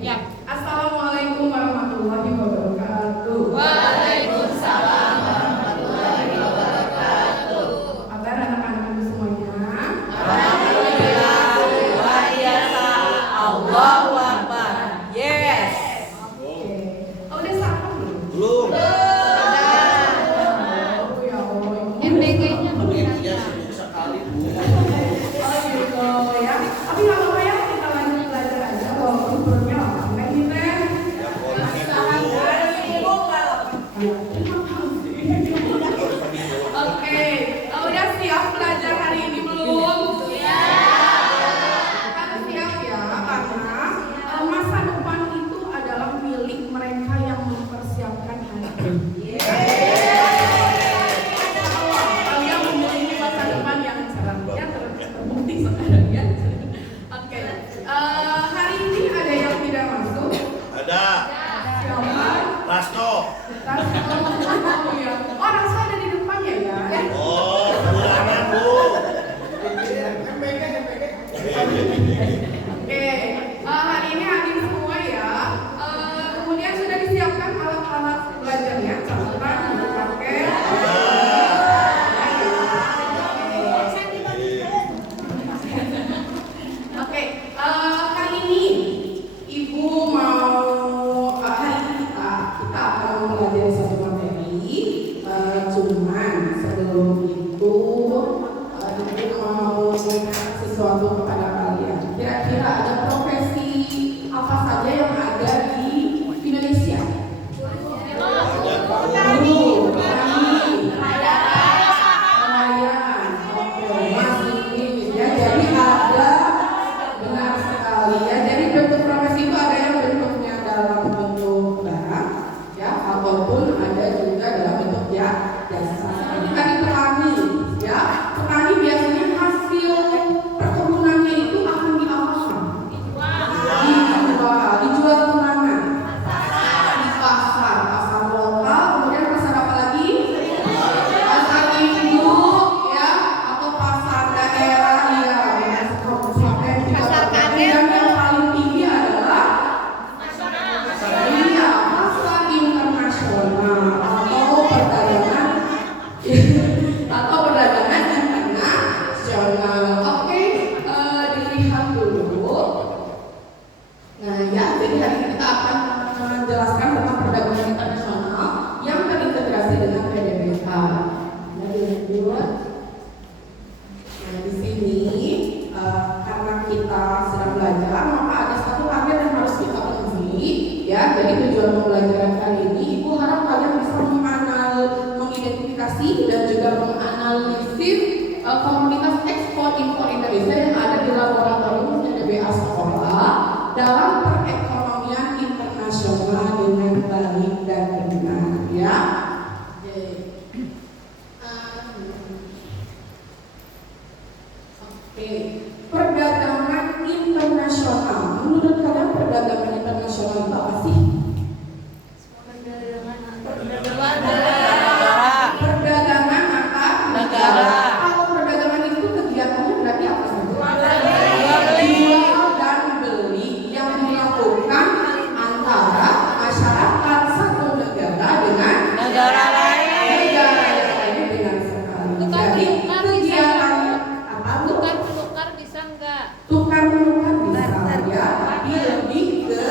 Ya. Assalamualaikum warahmatullahi wabarakatuh. Waalaikumsalam warahmatullahi wabarakatuh. Kabar anak-anak ibu semuanya? Alhamdulillah, luar biasa. Allahu Akbar. Yes. Oke. Oh, udah sarapan belum? Belum. Oh, ya Allah. MPG-nya Iya sibuk sekali Bu. Oh gitu ya. Tapi nggak apa-apa ya, kita lanjut belajar aja walaupun perutnya lapar. Nggak ini teh. Ya Oke, udah siap belajar hari ini belum? Harus siap ya, karena masa depan itu adalah milik mereka yang mempersiapkan hari ini. Kalian memiliki masa depan yang cerahnya terbukti sekarang ya. Oke, hari ini ada yang tidak masuk. Ada. Siapa? Rasto. Oh ya. Oh, Rasto ada di depan ya? Oh, ulangan Bu. Oke, hari ini hadir semua ya. Kemudian sudah disiapkan alat-alat belajarnya, catatan, buku paket. Oke, hari ini Ibu mau hari ini kita akan mempelajari satu materi. Cuman sebelum itu Ibu mau menanyakan sesuatu kepada kalian. Kira-kira ada profesi apa saja yang ada di Indonesia? Guru, petani, nelayan, masih ya. Jadi ada, benar sekali ya. Jadi bentuk profesi itu ada yang bentuknya dalam bentuk barang, ya, ataupun ada juga dalam bentuk jasa. Seperti tadi petani, ya. Petani biasanya hasil perkebunannya itu akan diapakan? Dijual kemana? Di pasar lokal, kemudian pasar apa lagi? Pasar induk, ya, atau pasar daerah, ya. Pasar kaget. Dan yang paling tinggi adalah iya, pasar internasional atau perdagangan internasional. Oke, dilihat dulu. Nah ya, jadi hari ini kita akan menjelaskan tentang perdagangan internasional yang terintegrasi dengan PDBA. Nah, dilihat. Nah, di sini karena kita sedang belajar, maka ada satu target yang harus kita penuhi, ya. Jadi tujuan pembelajaran kali ini, Ibu harap kalian bisa mengidentifikasi dan juga menganalisis komunitas ekspor impor Indonesia yang ada di laboratorium PDBA sekolah dalam perekonomian internasional dengan baik dan benar, ya. Oke, perdagangan internasional. Menurut kalian perdagangan internasional itu apa sih? Perdagangan antar negara. Kalau perdagangan itu kegiatannya berarti apa sih? Jual dan beli yang dilakukan antara masyarakat satu negara dengan negara lain. negara yang lainnya dengan sekali. Jadi kegiatan apa? Tukar bisa enggak? Tukar menukar bisa ya, tapi lebih ke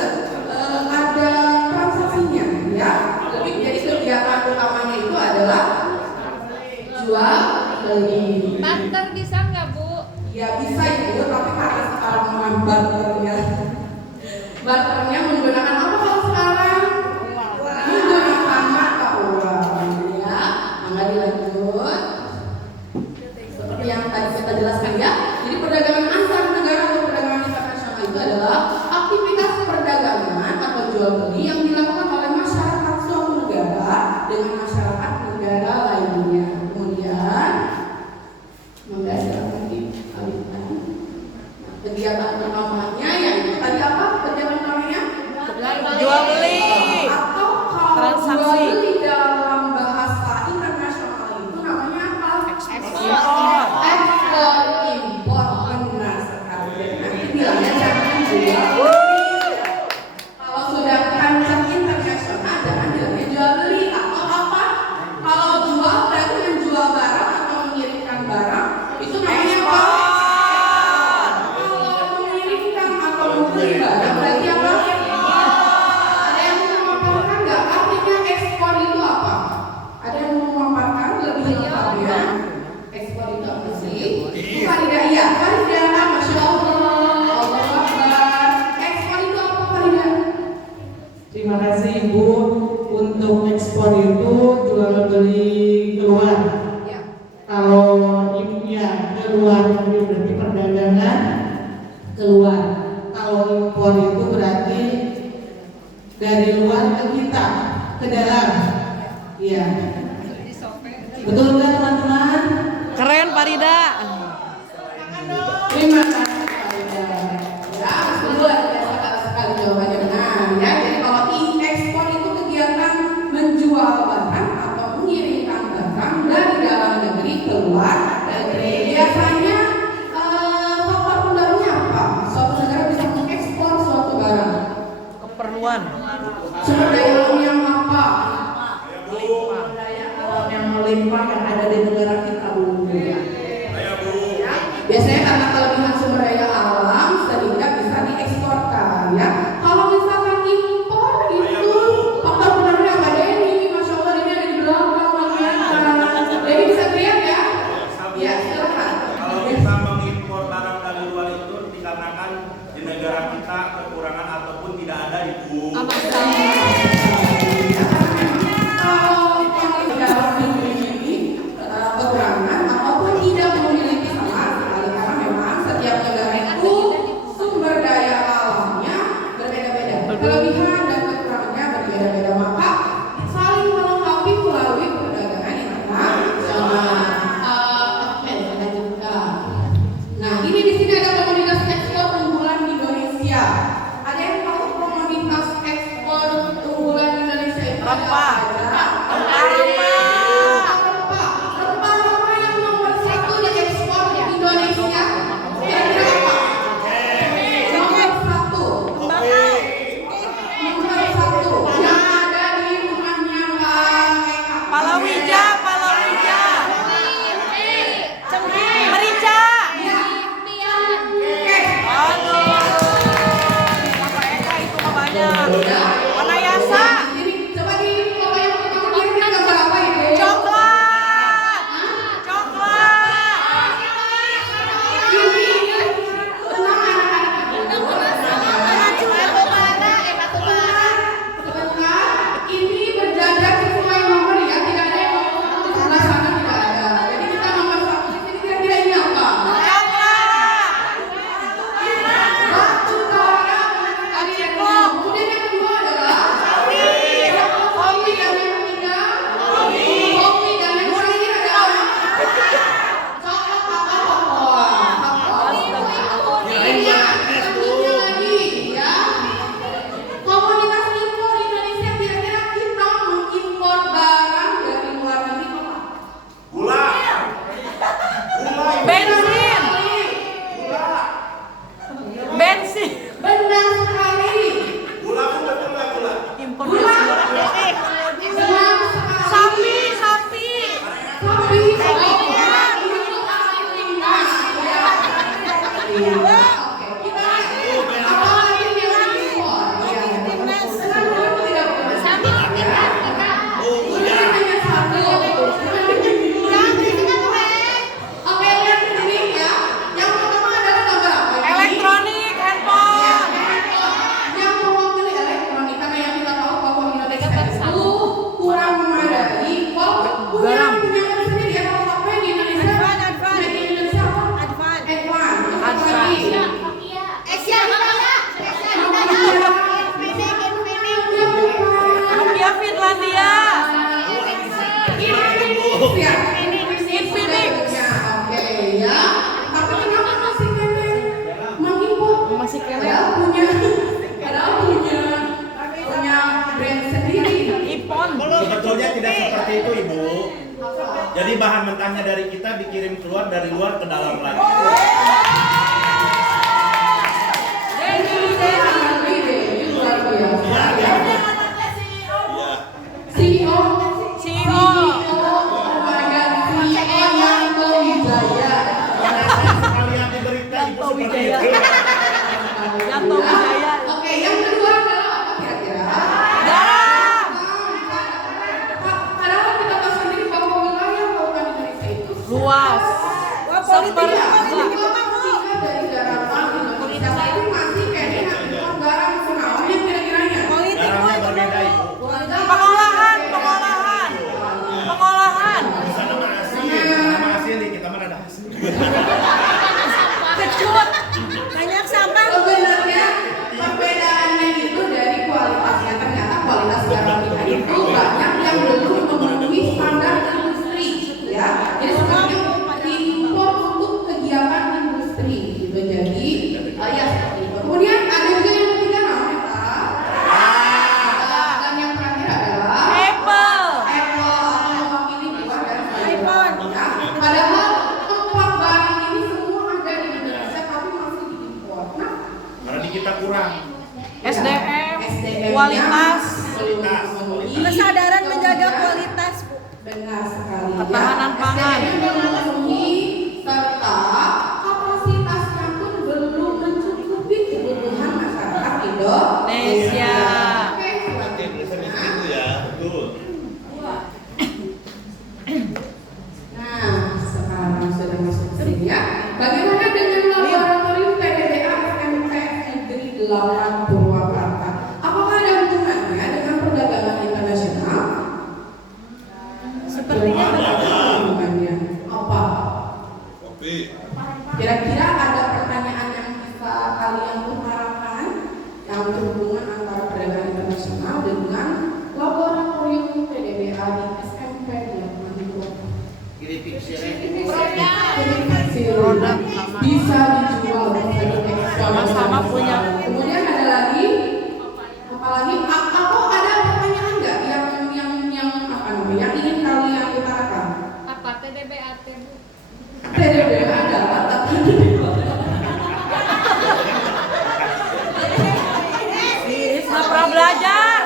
ada transaksinya ya. Lebih jadi kegiatan utamanya itu adalah jual beli. Barter bisa enggak, Bu? Ya bisa itu, tapi karena sekarang memang barternya menggunakan apa kalau sekarang? Menggunakan mata uang ya. Maka dilanjut. Seperti yang tadi kita jelaskan ya. Jadi perdagangan antar negara atau perdagangan internasional itu adalah aktivitas perdagangan atau jual beli yang dilakukan oleh masyarakat suatu negara dengan masyarakat negara lainnya. Kemudian mengajar lagi alihkan. Nah, kegiatan utamanya yang tadi apa? Kegiatan utamanya? Jual beli. Atau kalau Transaksi. jual beli dalam bahasa internasional itu namanya apa? Ekspor. Ekspor impor, benar sekali. Nanti bilangnya jangan jual beli. Terima kasih Ibu. Untuk ekspor itu jual beli keluar. Kalau ya keluar negeri berarti perdagangan keluar. Kalau impor itu berarti dari luar ke kita, ke dalam. Iya. Betul nggak teman-teman? Keren Farida. Terima kasih Farida. Ya, luar biasa sekali jawabannya benar. Ya, jadi kalau ekspor itu kegiatan menjual barang atau mengirimkan barang dari dalam negeri keluar negeri. Biasanya faktor pendorongnya apa? Suatu negara bisa mengekspor suatu barang. Keperluan. Sumber daya alam yang apa? Daya alam yang melimpah yang ada di negara kita, Bu. Biasanya karena kelebihan sumber daya alam sehingga bisa dieksporkan, ya. Kalau misalkan impor itu faktor pendorongnya apa? Denny, masya Allah ini ada di belakang lagi. Denny bisa teriak ya? Ya, silakan. Kalau kita mengimpor barang dari luar itu dikarenakan di negara kita kekurangan ataupun tidak ada Ibu. Kalau yang di dalam negeri ini kekurangan ataupun tidak memiliki sama sekali, karena memang setiap negara itu sumber daya alamnya berbeda-beda, kelebihan dan kekurangannya berbeda-beda, maka saling melengkapi melalui perdagangan internasional. Oke, lanjutkan. Nah, ini di sini ada komoditas ekspor unggulan Indonesia. Ada yang tahu komoditas ekspor unggulan Indonesia itu apa aja? Rempah-rempah yang nomor 1 diekspor di Indonesia. Kira-kira apa? Nomor 1. Nomor 1 yang ada di rumahnya Kak Eka. Palawija. Merica. Ya. Oke. Aduh. Bapak Eka itu mah banyak. Ya. Wanayasa. Jadi coba di kalau yang pertama kira-kira gambar apa ini? Coklat. Ini tenang anak-anak. Sebentar, ini berjajar sesuai nomor ya, tidak ada yang nomor 1 di sebelah sana, tidak ada. Jadi kita nomor 1 di sini, kira-kira ini apa? Batu bara, tadi yang kedua. Kemudian yang kedua adalah kopi, dan yang ketiga kopi, dan yang terakhir adalah coklat apa cocoa. Ini selanjutnya lagi ya. Komoditas impor Indonesia, kira-kira kita mengimpor barang dari luar negeri apa? Gula. Bensin. Benar sekali. Gula pun betul nggak gula? Impor Gula. bensin. Benar sekali. Sapi. Sapi. Iya. Oke, kita apa lagi yang diimpor? Iya. Kenapa tidak boleh? Ini hanya satu. Oke, lihat sendiri ya. Yang pertama adalah gambar apa? Ini? Elektronik, handphone. Yang mewakili elektronik, karena yang kita tahu bahwa Indonesia itu kurang memadai. Walaupun punya sendiri ya, kalau HP di Indonesia, made in Indonesia apa? Advan. Apa lagi? Nokia Finlandia. Infinix. Oke ya. Tapi kenapa masih kene mengimpor? Masih kene. Padahal punya brand sendiri. Ipon. Sebetulnya tidak seperti itu Ibu. Jadi bahan mentahnya dari kita dikirim keluar dari luar ke dalam lagi. Ini luar biasa. Iya. CEO. CEO. Oh my God, CEO Yanto Wijaya. Sekalian di berita Ibu seperti itu. Yanto Wijaya. Oke, yang kedua adalah apa kira-kira? Garam. Padahal kita tahu sendiri bahwa wilayah lautan Indonesia itu Luas. seperti Seperti itu banyak yang belum memenuhi standar industri, ya. Jadi sebenarnya diimpor untuk kegiatan industri, gitu. Jadi ya seperti itu. Kemudian ada juga yang ketiga namanya dan yang terakhir adalah Apple mewakili keluar dari iPhone. Ya. Padahal empat barang ini semua ada di Indonesia tapi masih diimpor. Nah, Karena di kita kurang. SDM, SDM-nya kualitas, belum memenuhi. Kesadaran menjaga kualitas, Bu. Benar sekali. Ketahanan pangan. SDM-nya belum memenuhi serta kapasitasnya pun belum mencukupi kebutuhan masyarakat Indonesia. Oke, selanjutnya. Itu ya, betul. Nah, sekarang sudah masuk ke sini ya. Bagaimana dengan laboratorium PDBA SMPS Negeri 8 Purwakarta? Apakah ada hubungannya dengan perdagangan internasional? Sepertinya Ada hubungannya. Apa? Kopi. Kira-kira ada pertanyaan yang bisa kalian utarakan yang berhubungan antara perdagangan internasional dengan laboratorium PDBA di SMP 8 Purwakarta? Produk sama. Bisa dijual, bisa diekspor. Sama-sama punya. Kemudian ada lagi, apa lagi? Atau ada pertanyaan nggak yang apa namanya? Yang ingin kalian utarakan? Apa TDBAT, Bu? TDBA adalah tata Is nggak pernah belajar.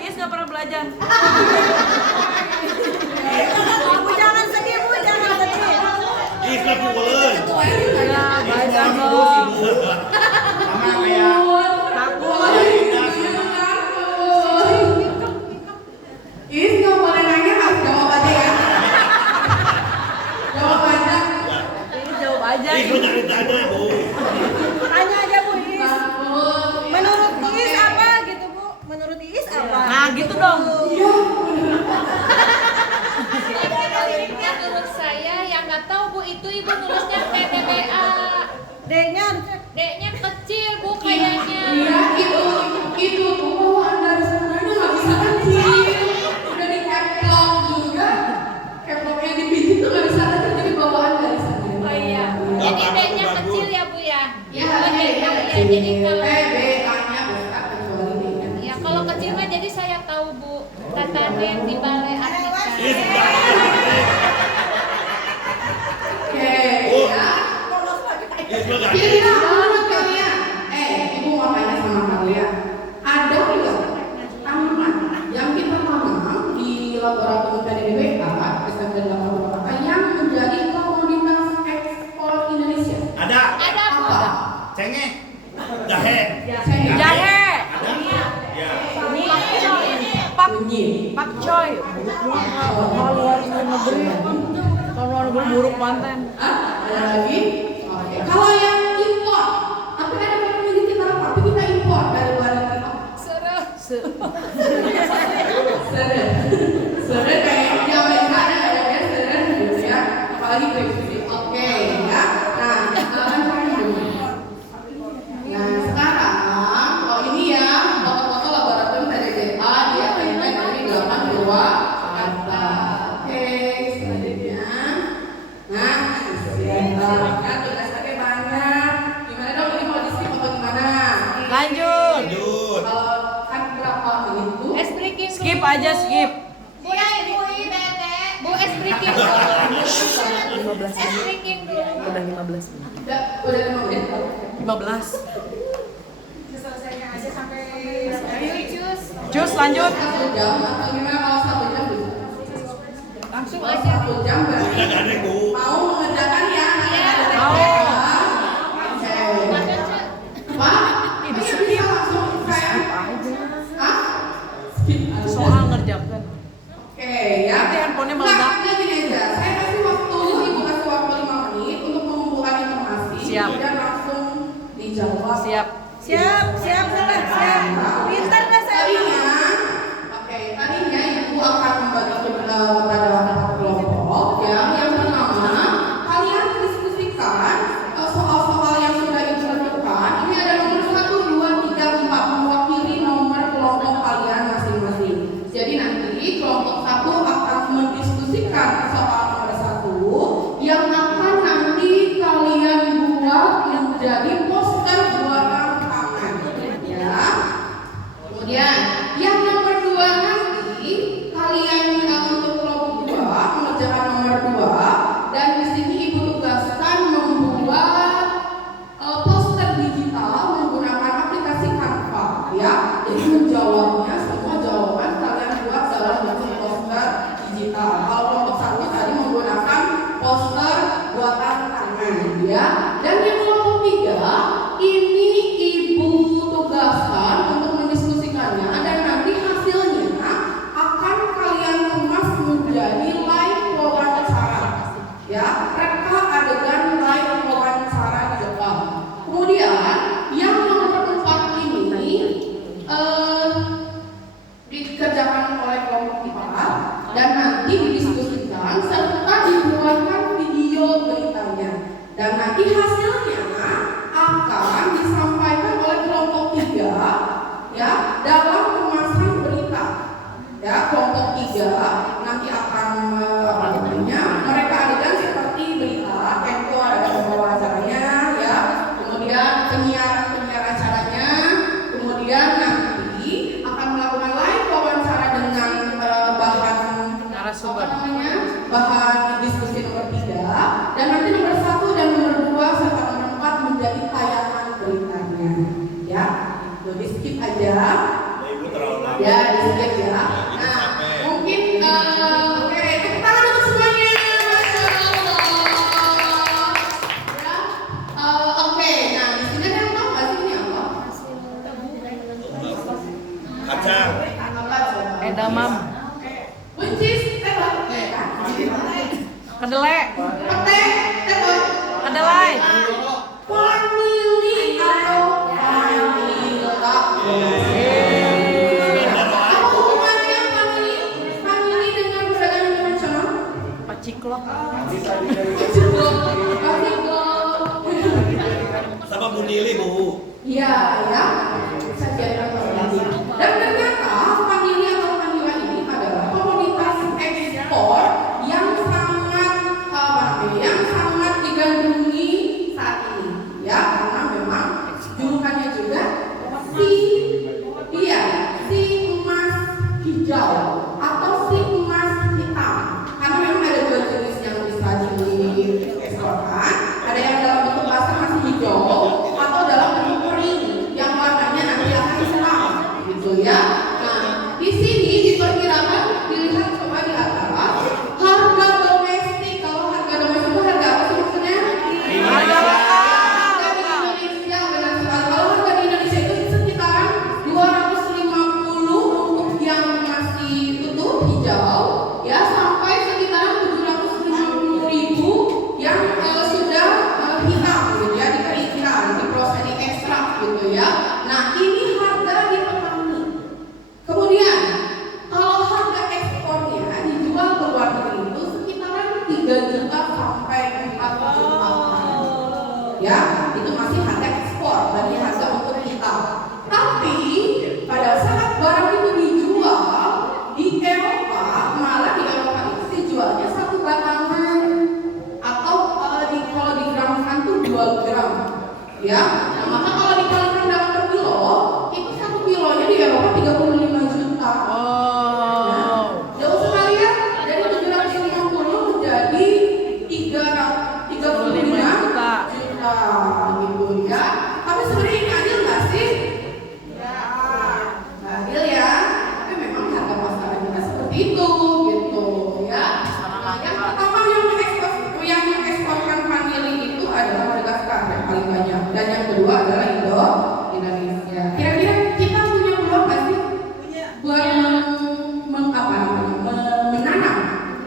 Is nggak pernah belajar. Bu jangan sedih, Bu jangan sedih. Ih, tapi boleh. Ya, belajar dong. Sama kayak Takut. Is nggak boleh nanya, harus jawab aja ya. Jawab aja. Is jawab aja. Ih, lu jangan tanya, Bu. Tanya aja, Bu Is. Takut. Menurut Is apa gitu, Bu? Menurut Is apa? Nah, gitu dong. Menurut saya yang nggak tahu, Bu, itu Ibu nulisnya TDBA. D-nya harusnya D-nya kecil, Bu, kayaknya. Iya, itu tuh bawaan dari sebenarnya nggak bisa kecil. Udah di caplok juga, caploknya dipijit tuh nggak bisa kecil, jadi bawaan dari sebenarnya. Oh iya. Jadi D-nya kecil ya, Bu ya. Ya, Oh, D-nya D-nya kecil. Jadi kalau PBA-nya besar kecuali D-nya. ya kalau kecil mah jadi saya tahu, Bu. Tatanen yang di Balai Artika. Ih, Oke, Oh. ya. ih, lu nggak Kira-kira menurut kalian, ibu mau tanya sama kalian, ada nggak tanaman yang kita tanam di laboratorium PDBA SMP 8 Purwakarta yang menjadi komoditas ekspor Indonesia? Ada. Ada, Bu. Apa? Cengeng. Jahe. Jahe. Ya. Kunyit. Pakcoy. Kalau luar negeri. Kalau luar negeri buruk manten. Ada lagi? Oke. Kalau yang impor, tapi ada yang di kita tapi kita impor dari luar negeri. Seru. Seren kayak di Amerika ada seren gitu ya. Apalagi presisi. Oke ya. Nah, nah sekarang kalau ini ya foto-foto laboratorium PDBA di SMP Negeri 8 Purwakarta. Oke, selanjutnya. Nah, silakan tugasnya banyak. Gimana dong ini mau di-skip atau gimana? Lanjut. Lanjut. Kalau kan berapa menit tuh? Es breaking. Skip aja skip. Bu, Bu, es breaking dulu. Es breaking dulu. Udah 15 menit. Udah 5 menit. 15. Jus. Jus lanjut. 1 jam atau gimana kalau 1 jam bisa? Langsung Kalau aja. 1 jam berarti Udah nggak ada, Bu. mau mengerjakan ya? Mau. Oke. Makan, Cek. Pak, ini bisa langsung kayak Hah? Skip aja. Soal ngerjakan. Oke ya. Nanti handphonenya meledak. Nah, gini aja. Saya kasih waktu, ibu kasih waktu 5 menit untuk mengumpulkan informasi. Siap. Dan langsung dijawab. Siap. Siap, siap, siap, siap. Pintar kan saya? Tadinya ibu akan membagi kepada beberapa kelompok yang pertama Kemudian yang nomor 2 nanti kalian untuk kelompok 2 mengerjakan nomor 2 dan di sini ibu tugaskan membuat poster digital menggunakan aplikasi Canva ya. Jadi menjawabnya semua jawaban kalian buat dalam bentuk poster digital. Kalau kelompok 1 tadi menggunakan poster buatan tangan ya. Dan yang kelompok 3 ini ibu tugaskan untuk mendiskusikannya dan nanti hasilnya akan kalian kemas menjadi live wawancara ya, reka adegan live wawancara di depan. Kemudian yang nomor 4 ini dikerjakan oleh kelompok 4 dan nanti didiskusikan serta dibuatkan video beritanya dan nanti hasilnya akan disampaikan oleh kelompok 3 ya dalam kemasan berita ya. Kelompok 3 nanti akan mereka adegan seperti berita, itu ada wawancaranya ya, kemudian penyiar acaranya, kemudian nanti akan melakukan live wawancara dengan bahan bahan diskusi nomor 3 dan nanti nomor 1 dan nomor 2 serta nomor 4 menjadi tayangan beritanya ya. Jadi skip aja Ibu terlalu lama. ya, di skip ya. Nah mungkin oke, tepuk tangan untuk semuanya, Masya Allah ya. Oke, nah di sini ada yang tahu nggak sih ini apa? Kacang. Apa coba? Edamam. Buncis, tebak. Kedelai. Pete, tebak. Kedelai. Family atau vanilla. Apa hubungannya family dengan perdagangan internasional? Paciklok. Sama Bu Nili, Bu. Iya, ya. Saya biarkan nanti. Dan ternyata vanili atau vanilla ini adalah komoditas ekspor yang sangat digandrungi saat ini, ya, karena memang julukannya juga si emas hijau atau si emas hitam. Karena memang ada 2 jenis yang bisa dieksporkan, ada yang dalam bentuk basah masih hijau atau dalam bentuk kering yang warnanya nanti akan hitam, gitu ya. Nah, di sini diperkirakan dilihat coba di atas harga domestik. Kalau harga domestik itu harga apa sih maksudnya? Harga di Indonesia, benar sekali. Kalau harga di Indonesia itu sekitaran 250 untuk yang masih utuh hijau, ya, sampai sekitaran 750.000 yang sudah hitam, gitu ya, dikeringkan, diproses, diekstrak, gitu ya. Nah, ini harga di petani. Kemudian kalau harga ekspornya dijual ke luar negeri itu sekitaran 3 juta sampai 4 juta. Ya, itu masih harga ekspor, berarti harga untuk kita. Tapi pada saat barang itu dijual di Eropa, malah di Eropa itu dijualnya 1 batangan atau kalau digramkan tuh 2 gram. Ya, nah maka kalau dikalikan dalam per kilo, itu 1 kilonya di Eropa 35 juta. Nah, jauh sekali ya, dari 750 menjadi 35 juta, gitu ya. Tapi sebenarnya ini adil nggak sih? Ya, nggak adil ya. Tapi memang harga pasaran kita seperti itu, gitu ya. Nah, yang pertama yang mengeksporkan vanili itu adalah Madagaskar yang paling banyak, dan yang kedua adalah Indonesia. Kira-kira kita punya peluang nggak sih buat menanam,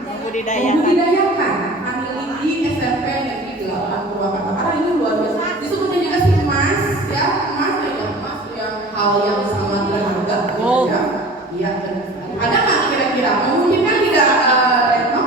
membudidayakan vanili di SMP Negeri 8 Purwakarta? Karena ini luar biasa. Disebutnya juga sih emas, ya, emas yang hal yang sangat berharga, ya. Iya, benar sekali. Ada nggak kira-kira memungkinkan tidak, Retno?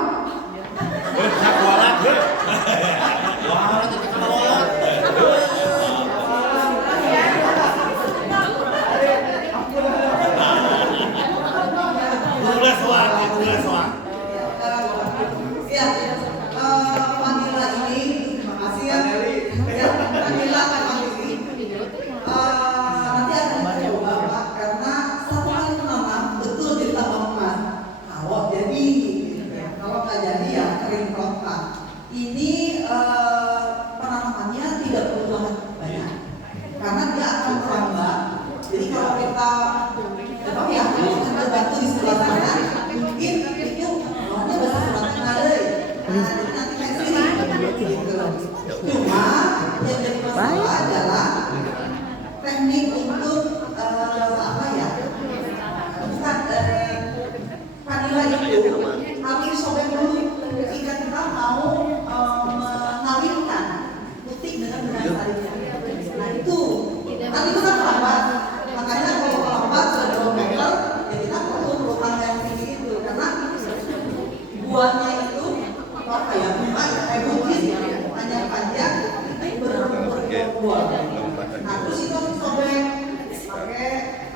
Vanilla ini, terima kasih ya. Vanilla kan ini. Nanti akan dicoba Pak, karena ini penanamannya tidak perlu lahan banyak karena dia akan merambat. Jadi kalau kita ada batu di sebelah sana, mungkin itu lahannya bahasa suratnya ngalai. Nanti kayak sini. Cuma yang jadi masalah adalah teknik untuk vanila itu harus sobek dulu jika kita mau mengawinkan putih dengan benang sarinya. Nah itu kan lambat. Makanya kalau lambat sudah 2 meter, ya kita perlu tangga yang tinggi itu karena buahnya itu kayak bunga, kayak buncis, panjang-panjang, berbuah. Nah terus itu sobek pakai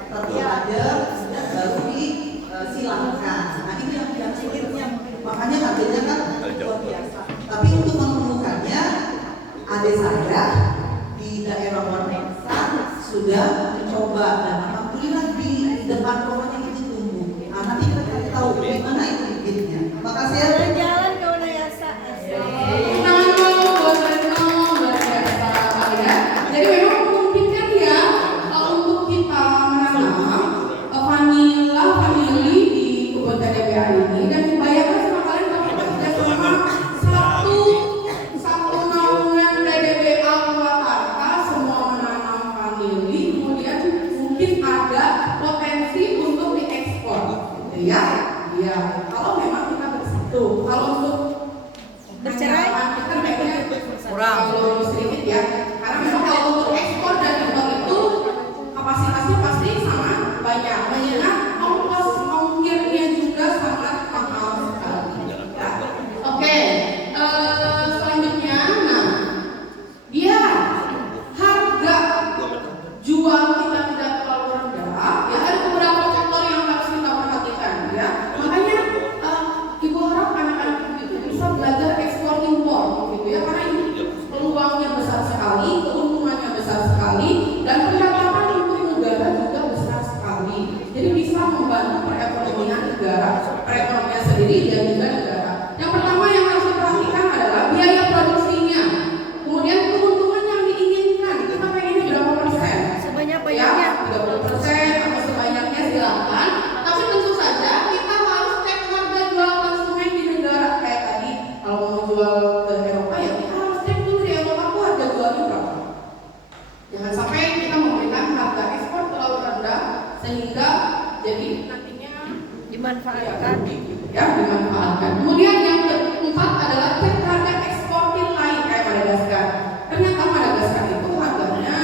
tertutup aja, baru disilangkan. Nah ini yang sulitnya, makanya harganya kan luar biasa. Tapi untuk menemukannya, adik saya di daerah Warnesa sudah mencoba dan alhamdulillah di depan rumahnya itu tumbuh. Nah nanti kita cari tahu gimana itu bibitnya. Makasih ya. Jalan ke Unayasa. Jadi memang memungkinkan ya untuk kita menanam vanila family di kebun TDBA ini, dan bayangkan sama kalian kalau kita sudah cuma satu naungan TDBA Purwakarta semua menanam vanili, kemudian mungkin ada potensi untuk diekspor, gitu ya. Iya, kalau memang kita bersatu, kalau untuk Bercerai? kita kayaknya Kurang. kalau sedikit ya, karena memang kalau untuk ekspor dan impor itu kapasitasnya pasti sangat banyak, mengingat ongkirnya juga sangat mahal sekali. Ya. Oke, selanjutnya, nah, dia harga jual kita tidak terlalu rendah. Ya ada beberapa faktor yang harus kita perhatikan, ya. Makanya ibu harap anak-anak itu bisa belajar ekspor impor, gitu ya, karena ini peluangnya besar sekali, keuntungannya besar sekali, dan pendapatan untuk negara juga besar sekali. Jadi bisa membantu perekonomian negara, perekonomian sendiri dan juga negara. Yang pertama yang harus diperhatikan adalah biaya produksinya, kemudian keuntungan yang diinginkan. Kita pengennya berapa persen? Sebanyak-banyaknya. Ya, 30% atau sebanyaknya silakan. Tapi tentu saja kita harus cek harga jual konsumen di negara. Kayak tadi kalau mau jual ke Eropa ya kita harus cek dulu di Eropa tuh harga jualnya berapa. Jangan sampai kita memberikan harga ekspor terlalu rendah sehingga jadi nantinya Dimanfaatkan. ya dimanfaatkan. Kemudian yang keempat adalah cek harga eksportir lain kayak Madagaskar. Ternyata Madagaskar itu harganya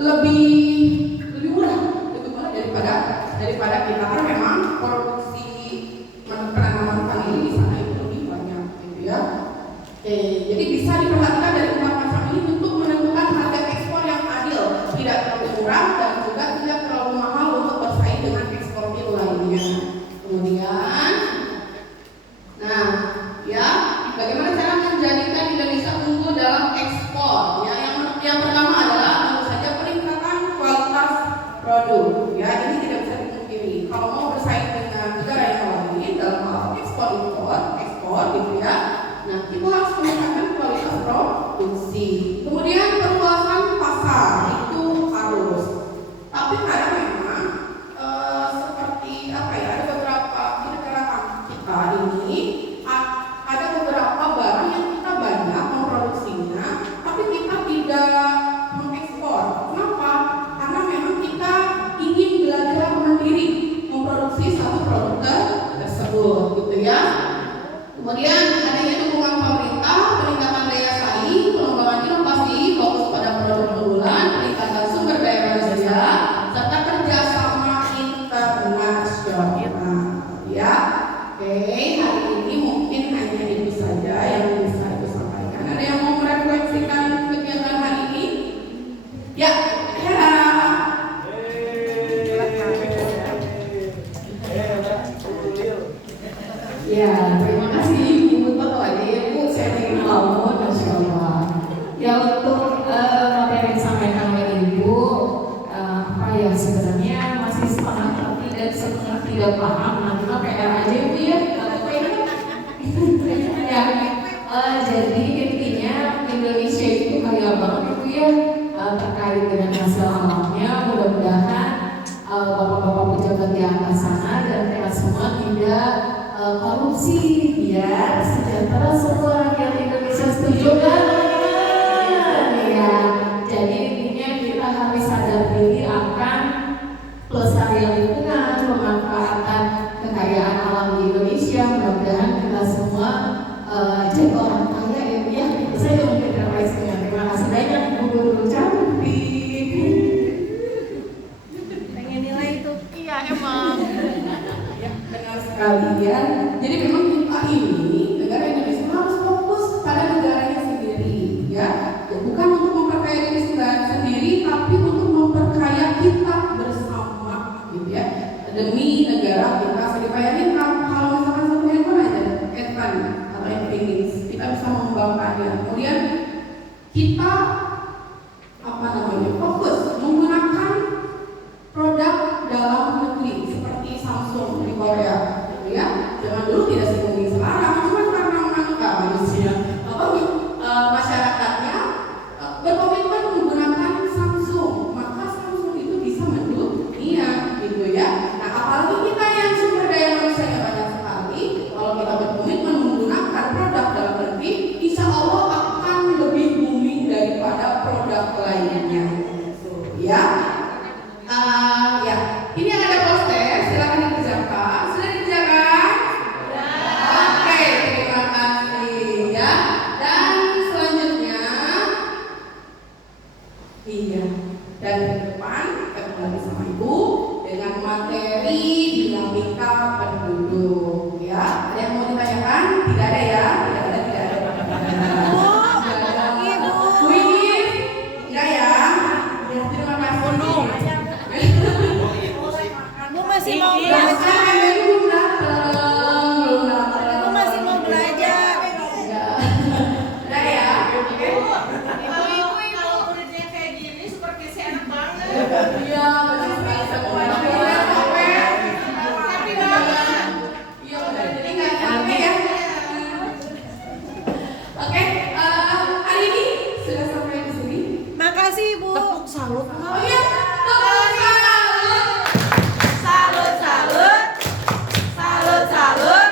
lebih murah daripada kita, karena memang produksi penanaman vanili di sana itu lebih banyak, gitu ya. Oke, jadi bisa diperhatikan dari 4 macam ini untuk menentukan harga ekspor yang adil, tidak terlalu murah dan juga tidak terlalu mahal untuk bersaing dengan eksportir lainnya. Kemudian, nah, ya, bagaimana cara menjadikan Indonesia unggul dalam ekspor? Ya, yang pertama adalah tentu saja peningkatan kualitas produk. Ya, ini tidak bisa dipungkiri. Kalau mau bersaing dengan negara yang lain dalam hal ekspor, gitu ya. Nah, itu harus meningkatkan kualitas produksi. Kemudian perluasan pasar itu harus. Tapi kadang memang seperti apa ya? Ada beberapa di negara kita ini ada beberapa barang yang kita banyak memproduksinya, tapi kita tidak mengekspor. Kenapa? Karena memang kita ingin belajar mandiri memproduksi satu produk tersebut, gitu ya. Kemudian adanya dukungan pemerintah, peningkatan daya saing, pengembangan inovasi, fokus pada produk unggulan, peningkatan sumber daya manusia, serta kerjasama internasional. Ya, oke, hari ini mungkin hanya itu saja yang bisa aku sampaikan. Ada yang mau merefleksikan kegiatan hari ini? Ya, Hera. Ya, terima kasih Ibu Ketua. Ibu saya ingin laut, Masya Allah. Ya, untuk materi yang disampaikan oleh Ibu, apa ya sebenarnya masih setengah ngerti dan setengah tidak paham. Nah, kita PR aja Ibu ya. Ini Jadi intinya Indonesia itu kaya banget itu ya terkait dengan hasil alamnya. Mudah-mudahan bapak-bapak pejabat di atas sana dan kita semua tidak korupsi, biar sejahtera semua rakyat Indonesia. Setuju kan? Ya, jadi intinya kita harus sadar diri akan pelestarian lingkungan, pemanfaatan kekayaan alam di Indonesia. Mudah-mudahan kita semua jadi orang kaya ya. Saya mungkin terima kasih banyak Bu Guru cantik. Pengen nilai itu. Iya emang. Ya, benar sekali ya. Jadi memang kita ini negara Indonesia harus fokus pada negaranya sendiri ya. Bukan untuk memperkaya diri sendiri, tapi untuk memperkaya kita bersama gitu ya. Demi negara kita. Saya bayangin kalau misalkan satu handphone aja, handphone atau Infinix, kita bisa mengembangkannya. Kemudian kita fokus menggunakan produk dalam negeri seperti Samsung di Korea, gitu ya. Jangan dulu tidak seperti sekarang, cuma karena manusia masyarakatnya berkomitmen menggunakan Samsung, maka Samsung itu bisa mendunia, gitu ya. Nah, apalagi kita yang sumber daya manusianya banyak sekali, kalau kita berkomitmen menggunakan produk dalam negeri, insya Allah akan lebih booming daripada produk lainnya, ya. Ya, ini ada poster, silakan dikerjakan. Sudah dikerjakan? Oke, terima kasih ya. Dan selanjutnya, iya, dan ke depan kita kembali sama Ibu dengan materi dinamika penduduk. Ya, ada yang mau ditanyakan? Tidak ada ya? Tidak ada. Bu Inis, enggak ya? Ya, terima kasih. Bu masih mau Ya, belajar. sekarang belum datang. Bu masih mau belajar. Udah ya? Oke. Kalau muridnya kayak gini seperti si enak banget. Iya, benar sekali. Semua Tapi banget. iya benar. Jadi nggak capek ya. Oke, hari ini sudah sampai di sini. Makasih Bu. Tepuk salut. Oh iya, tepuk salut. Salut, salut. Salut, salut.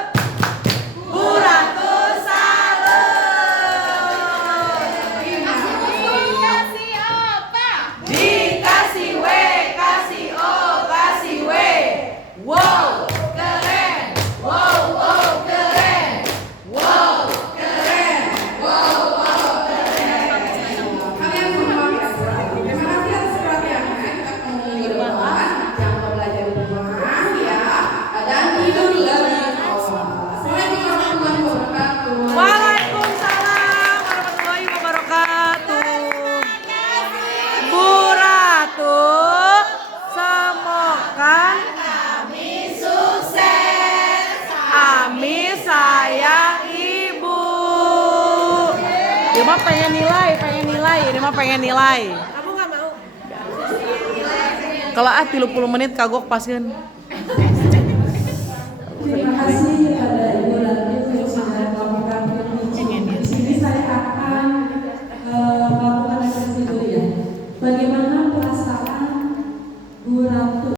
Bu Ratu salut. Dikasih apa? Dikasih W, kasih O, kasih W. Wow, keren. Wow, wow, keren. Wow, keren. Wow, wow, keren. Kalian semua terima kasih atas perhatiannya. Kita ketemu minggu depan. Jangan lupa belajar di rumah ya. Dan tidur lebih awal. Assalamualaikum warahmatullahi wabarakatuh. Waalaikumsalam warahmatullahi wabarakatuh. Bu Ratu, semoga Kami sukses. Amin sayang Ibu. Dia mah pengen nilai. Ini mah pengen nilai. Kamu nggak mau? Kalau 30 menit kagok pasien. Terima kasih kepada Ibu Ratu yang sudah melakukan film. Di sini saya akan melakukan ekspresi dulu ya. Bagaimana perasaan Bu Ratu